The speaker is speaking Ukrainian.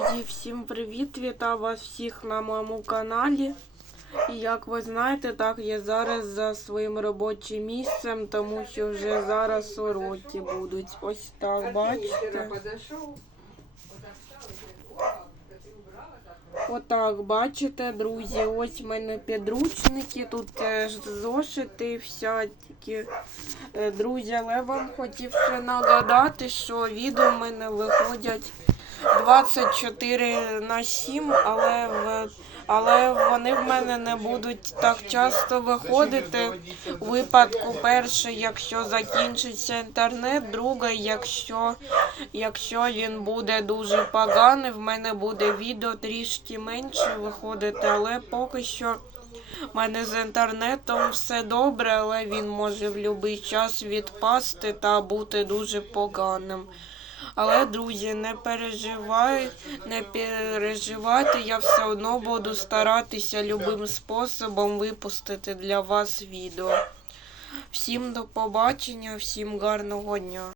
Друзі, всім привіт! Вітаю вас всіх на моєму каналі. І як ви знаєте, так я зараз за своїм робочим місцем, тому що вже зараз уроки будуть. Ось так, бачите. Отак, бачите, друзі, ось в мене підручники, тут теж зошити всякі. Е, Друзі, але вам хотів ще нагадати, що відео в мене виходять 24 на 7, але, в, але вони в мене не будуть так часто виходити. У випадку перше, якщо закінчиться інтернет, друге, якщо, якщо він буде дуже поганий, в мене буде відео трішки менше виходити, але поки що в мене з інтернетом все добре, але він може в будь-який час відпасти та бути дуже поганим. Але, друзі, не переживай, не переживайте, я все одно буду старатися любим способом випустити для вас відео. Всім до побачення, всім гарного дня.